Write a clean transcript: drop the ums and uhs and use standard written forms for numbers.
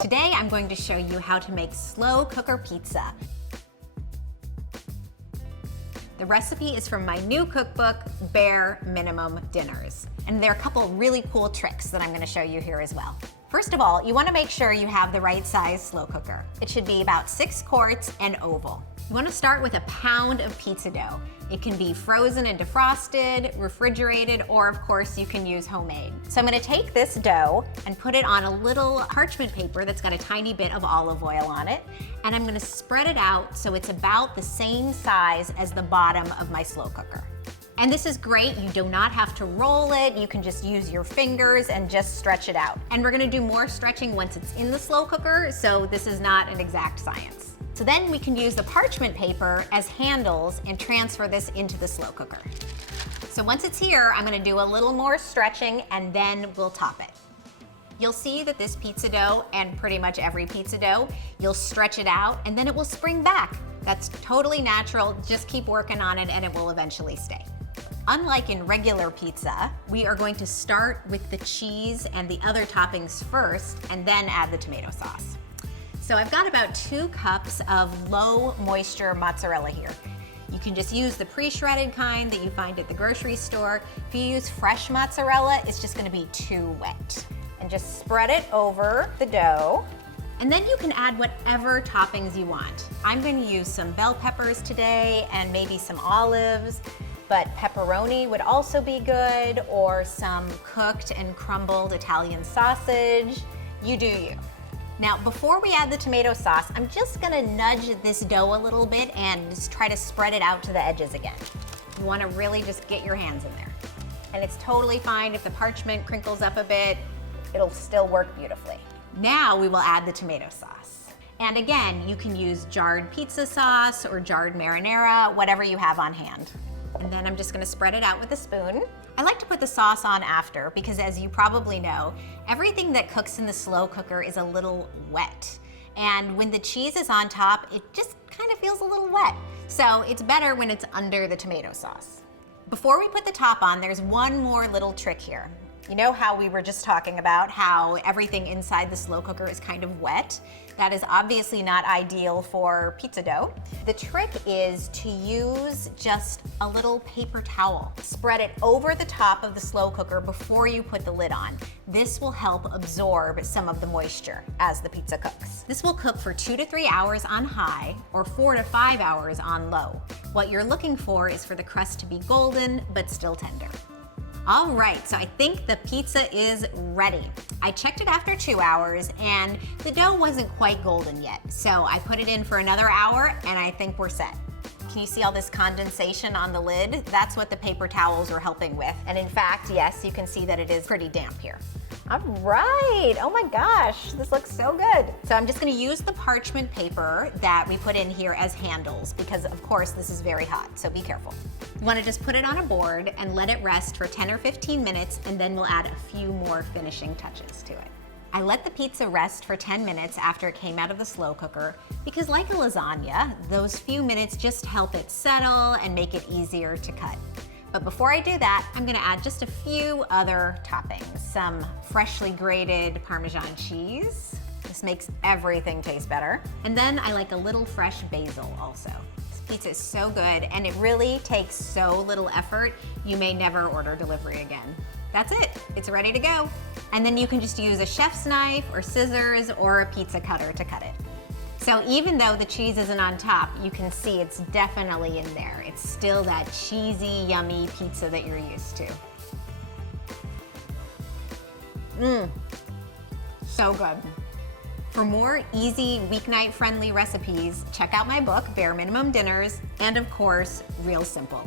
Today I'm going to show you how to make slow cooker pizza. The recipe is from my new cookbook, Bare Minimum Dinners. And there are a couple really cool tricks that I'm going to show you here as well. First of all, you want to make sure you have the right size slow cooker. It should be about 6 quarts and oval. You want to start with a pound of pizza dough. It can be frozen and defrosted, refrigerated, or of course you can use homemade. So I'm going to take this dough and put it on a little parchment paper that's got a tiny bit of olive oil on it, and I'm going to spread it out so it's about the same size as the bottom of my slow cooker. And this is great, you do not have to roll it, you can just use your fingers and just stretch it out. And we're gonna do more stretching once it's in the slow cooker, so this is not an exact science. So then we can use the parchment paper as handles and transfer this into the slow cooker. So once it's here, I'm gonna do a little more stretching and then we'll top it. You'll see that this pizza dough, and pretty much every pizza dough, you'll stretch it out and then it will spring back. That's totally natural, just keep working on it and it will eventually stay. Unlike in regular pizza, we are going to start with the cheese and the other toppings first and then add the tomato sauce. So I've got about 2 cups of low moisture mozzarella here. You can just use the pre-shredded kind that you find at the grocery store. If you use fresh mozzarella, it's just gonna be too wet. And just spread it over the dough. And then you can add whatever toppings you want. I'm gonna use some bell peppers today and maybe some olives. But pepperoni would also be good, or some cooked and crumbled Italian sausage. You do you. Now, before we add the tomato sauce, I'm just gonna nudge this dough a little bit and just try to spread it out to the edges again. You wanna really just get your hands in there. And it's totally fine if the parchment crinkles up a bit, it'll still work beautifully. Now we will add the tomato sauce. And again, you can use jarred pizza sauce or jarred marinara, whatever you have on hand. And then I'm just gonna spread it out with a spoon. I like to put the sauce on after because, as you probably know, everything that cooks in the slow cooker is a little wet. And when the cheese is on top, it just kind of feels a little wet. So it's better when it's under the tomato sauce. Before we put the top on, there's one more little trick here. You know how we were just talking about how everything inside the slow cooker is kind of wet? That is obviously not ideal for pizza dough. The trick is to use just a little paper towel. Spread it over the top of the slow cooker before you put the lid on. This will help absorb some of the moisture as the pizza cooks. This will cook for 2 to 3 hours on high or 4 to 5 hours on low. What you're looking for is for the crust to be golden but still tender. All right, so I think the pizza is ready. I checked it after 2 hours and the dough wasn't quite golden yet. So I put it in for another hour and I think we're set. Can you see all this condensation on the lid? That's what the paper towels are helping with. And in fact, yes, you can see that it is pretty damp here. All right, oh my gosh, this looks so good. So I'm just gonna use the parchment paper that we put in here as handles because of course this is very hot, so be careful. You wanna just put it on a board and let it rest for 10 or 15 minutes and then we'll add a few more finishing touches to it. I let the pizza rest for 10 minutes after it came out of the slow cooker because, like a lasagna, those few minutes just help it settle and make it easier to cut. But before I do that, I'm gonna add just a few other toppings. Some freshly grated Parmesan cheese. This makes everything taste better. And then I like a little fresh basil also. This pizza is so good and it really takes so little effort, you may never order delivery again. That's it, it's ready to go. And then you can just use a chef's knife or scissors or a pizza cutter to cut it. So even though the cheese isn't on top, you can see it's definitely in there. It's still that cheesy, yummy pizza that you're used to. So good. For more easy, weeknight-friendly recipes, check out my book, Bare Minimum Dinners, and of course, Real Simple.